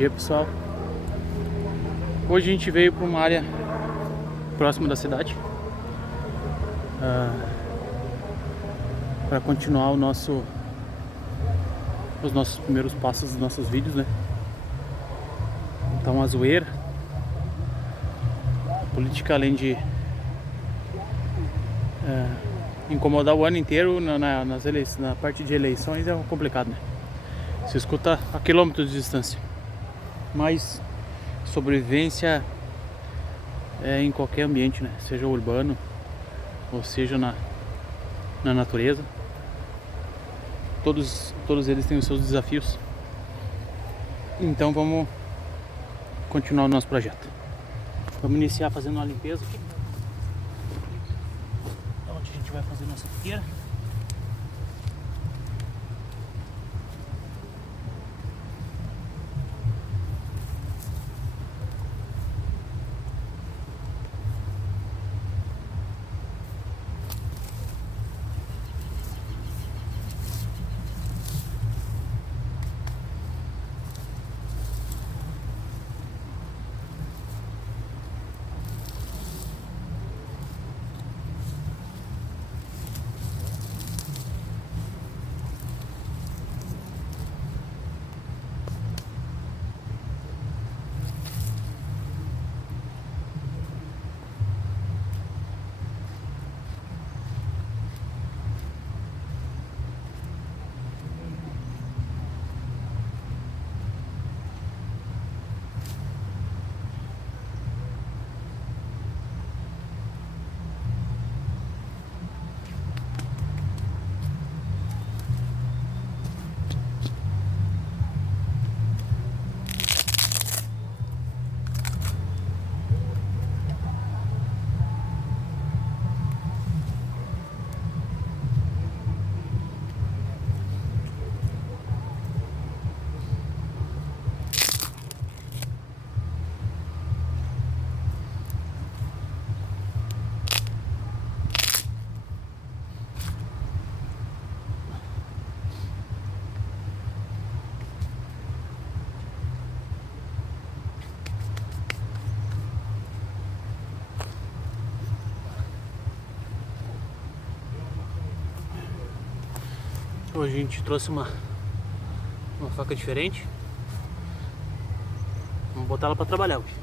dia, pessoal. Hoje a gente veio para uma área próxima da cidade para continuar os nossos primeiros passos dos nossos vídeos, né? Então, a zoeira política, além de incomodar o ano inteiro na parte de eleições, é complicado, né? Se escuta a quilômetros de distância. Mas sobrevivência é em qualquer ambiente, né? Seja urbano ou seja na natureza. Todos eles têm os seus desafios. Então vamos continuar o nosso projeto. Vamos iniciar fazendo uma limpeza aqui. Onde a gente vai fazer nossa fogueira. Hoje a gente trouxe uma faca diferente. Vamos botar ela para trabalhar hoje.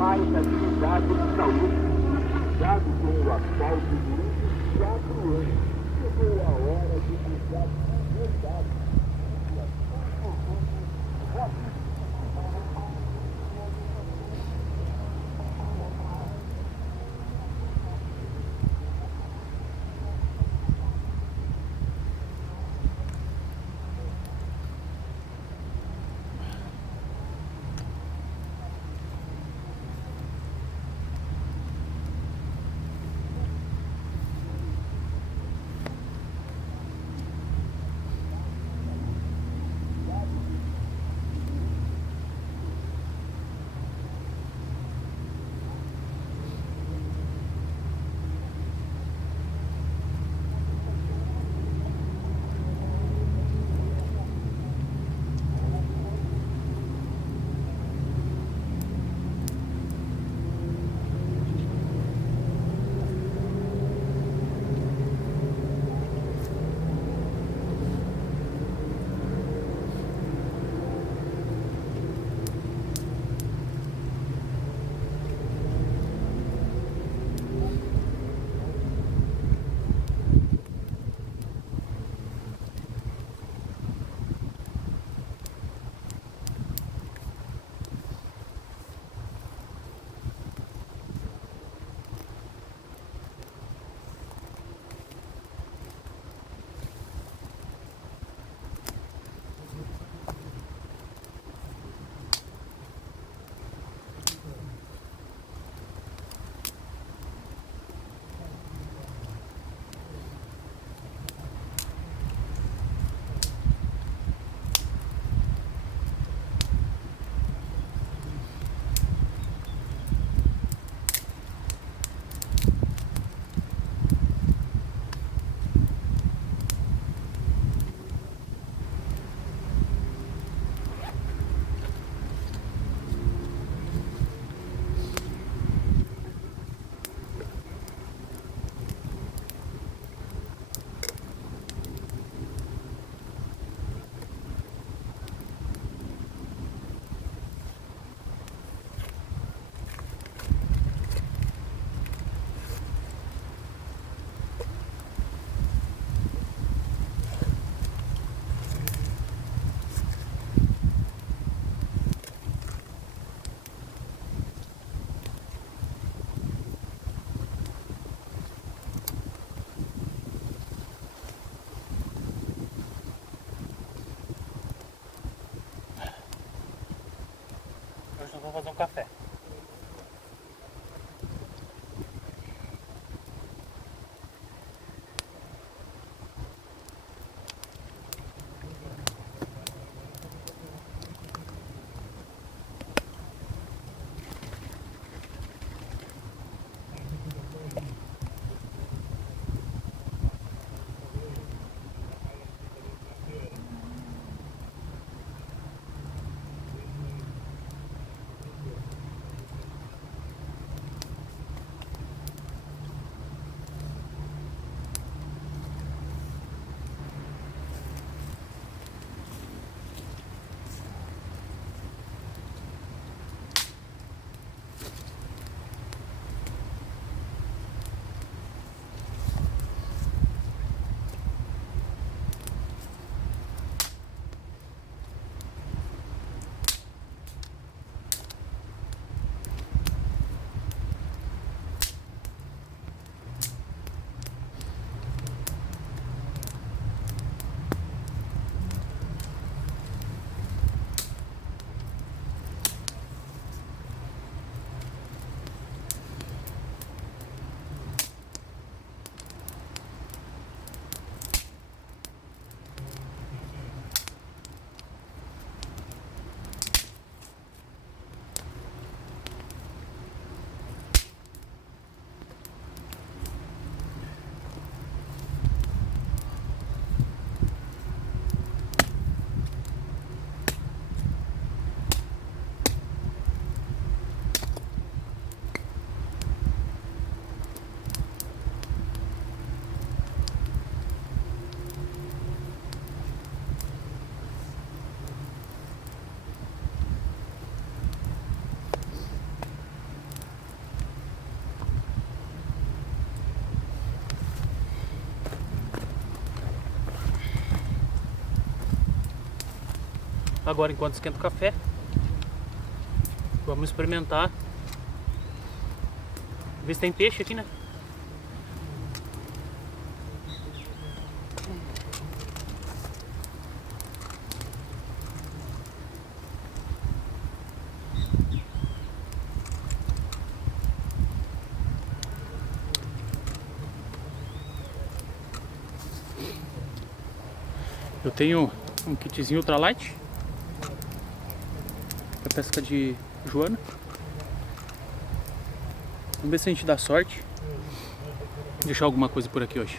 mais atividade de saúde. Cuidado com o asfalto durante 4 anos. Chegou a hora de cuidar de verdade. Hoje nós vamos fazer um café. Agora, enquanto esquenta o café, vamos experimentar. Ver se tem peixe aqui, né? Eu tenho um kitzinho ultralight para pesca de Joana. Vamos ver se a gente dá sorte de deixar alguma coisa por aqui hoje.